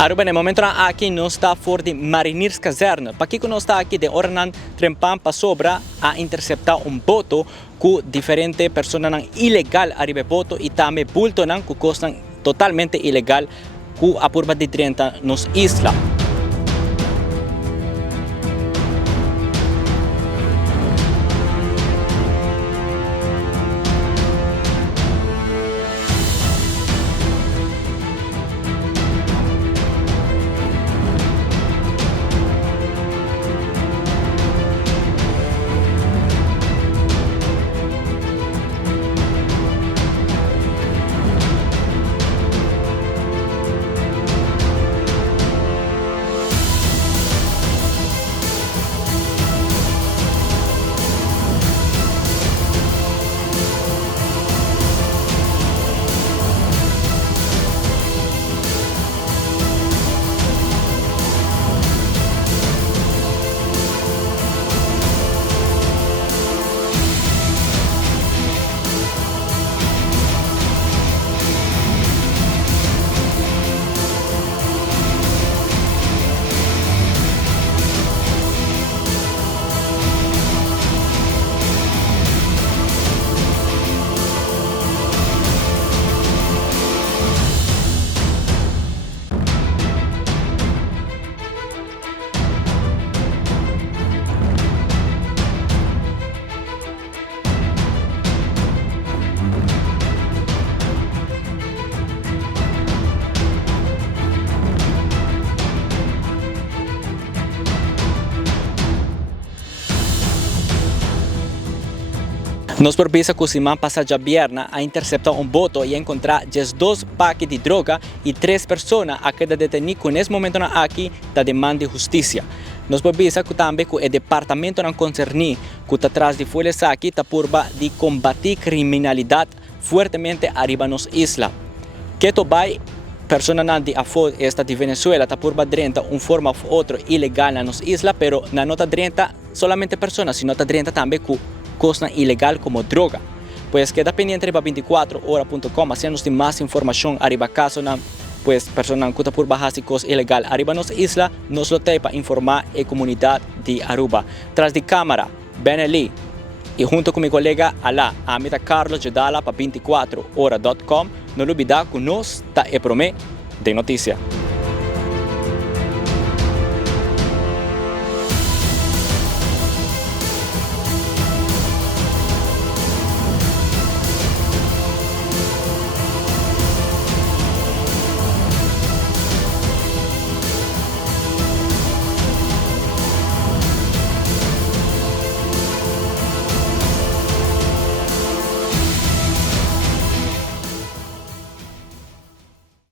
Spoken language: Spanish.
Aruba, no momento na aqui não está fora de Mariners Caserna. Para que não está aqui de Oranan Trempan para sobra a interceptar boto com diferente pessoas ilegal arriba boto e também bulto nan que costam totalmente ilegal com a curva de 30 nos isla. Nos propisa que o Simão passa a Bierna a interceptar boto e encontrar 2 paques de droga e 3 pessoas a cada detenido que nesse momento aqui da demanda de justiça. Nos propisa que também que o departamento não concerni que está atrás de folhas aqui está por de combater criminalidade fortemente arriba nos isla. Que vai persona de afo esta de Venezuela está por drenta forma ou outra ilegal nos isla, pero na nota drenta solamente personas, sino está drenta também que cosa ilegal como droga. Pues queda pendiente para 24hora.com haciendo más información arriba caso na pues personas que por bajar cosas ilegal arriba nos isla nos lo para informar a comunidad de Aruba. Tras de cámara, Benelli y junto con mi colega Alá, Amita Carlos Jedala para 24hora.com, no olvida que nos está el promé de noticia.